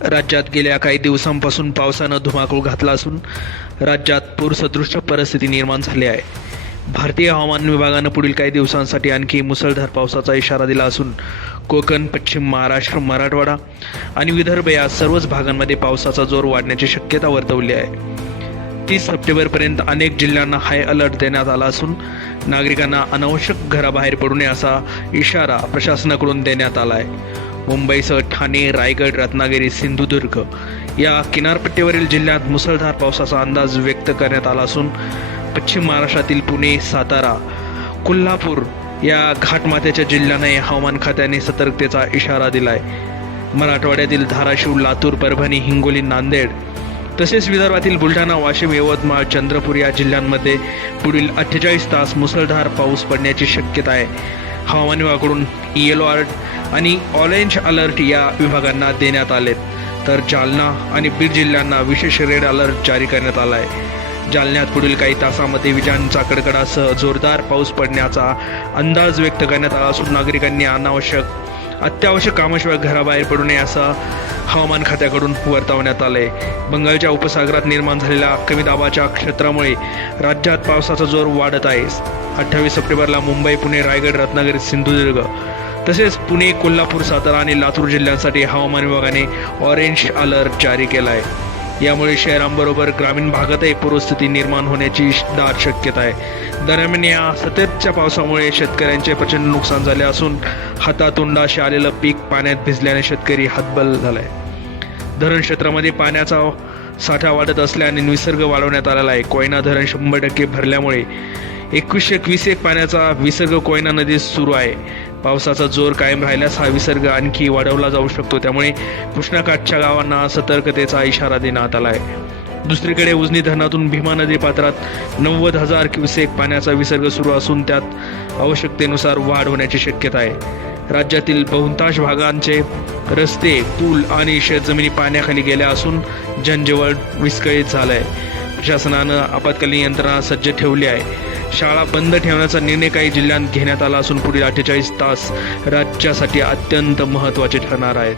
राज्यात गेल्या काही दिवसांपासून पावसानं धुमाकूळ घातला असून राज्यात पूरसदृश परिस्थिती निर्माण झाली आहे. भारतीय हवामान विभागानं पुढील काही दिवसांसाठी आणखी मुसळधार पावसाचा इशारा दिला असून कोकण, पश्चिम महाराष्ट्र, मराठवाडा आणि विदर्भ या सर्वच भागांमध्ये पावसाचा जोर वाढण्याची शक्यता वर्तवली आहे. 30 सप्टेंबरपर्यंत अनेक जिल्ह्यांना हाय अलर्ट देण्यात आला असून नागरिकांना अनावश्यक घराबाहेर पडू नये असा इशारा प्रशासनाकडून देण्यात आला आहे. मुंबईसह ठाणे, रायगड, रत्नागिरी, सिंधुदुर्ग या किनारपट्टीवरील जिल्ह्यात मुसळधार पावसाचा अंदाज व्यक्त करण्यात आला असून पश्चिम महाराष्ट्रातील पुणे, सातारा, कोल्हापूर या घाटमाथ्याच्या जिल्ह्यांनाही हवामान खात्याने सतर्कतेचा इशारा दिलाय. मराठवाड्यातील धाराशिव, लातूर, परभणी, हिंगोली, नांदेड तसेच विदर्भातील बुलढाणा, वाशिम, यवतमाळ, चंद्रपूर या जिल्ह्यांमध्ये पुढील 48 तास मुसळधार पाऊस पडण्याची शक्यता आहे. हवामान विभागाकडून येलो अलर्ट आणि ऑरेंज अलर्ट या विभागांना देण्यात आलेत, तर जालना आणि बीड जिल्ह्यांना विशेष रेड अलर्ट जारी करण्यात आला आहे. जालन्यात पुढील काही तासामध्ये विजांचा कडकडासह जोरदार पाऊस पडण्याचा अंदाज व्यक्त करण्यात आला असून नागरिकांनी अत्यावश्यक कामाशिवाय घराबाहेर पडू नये असं हवामान खात्याकडून वर्तवण्यात आलंय. बंगालच्या उपसागरात निर्माण झालेल्या कमी दाबाच्या क्षेत्रामुळे राज्यात पावसाचा जोर वाढत आहे. 28 सप्टेंबरला मुंबई, पुणे, रायगड, रत्नागिरी, सिंधुदुर्ग तसेच पुणे, कोल्हापूर, सातारा आणि लातूर जिल्ह्यांसाठी हवामान विभागाने ऑरेंज अलर्ट जारी केला आहे. यामुळे शहरांबरोबर ग्रामीण भागातही पूरस्थिती निर्माण होण्याची दाट शक्यता आहे. दरम्यान या सततच्या पावसामुळे शेतकऱ्यांचे प्रचंड नुकसान झाले असून हातातोंडाशी आलेलं पीक पाण्यात भिजल्याने शेतकरी हतबल झालाय. धरण क्षेत्रामध्ये पाण्याचा साठा वाढत असल्याने विसर्ग वाढवण्यात आलेला आहे. कोयना धरण 100% भरल्यामुळे 21 पाण्याचा विसर्ग कोयना नदीत सुरू आहे. पावसाचा जोर कायम राहिल्यास हा विसर्ग आणखी वाढवला जाऊ शकतो. त्यामुळे कृष्णाकाठच्या गावांना सतर्कतेचा इशारा देण्यात आला आहे. दुसरीकडे उजनी धरणातून भीमा नदी पात्रात 90,000 क्युसेक पाण्याचा विसर्ग सुरू असून त्यात आवश्यकतेनुसार वाढ होण्याची शक्यता आहे. राज्यातील बहुतांश भागांचे रस्ते, पूल आणि शेतजमिनी पाण्याखाली गेल्या असून जनजीवन विस्कळीत झालंय. प्रशासनानं आपत्कालीन यंत्रणा सज्ज ठेवली आहे. शाळा बंद ठेवण्याचा निर्णय काही जिल्ह्यांत घेण्यात आला असून पुढील 48 तास राज्यासाठी अत्यंत महत्त्वाचे ठरणार आहेत.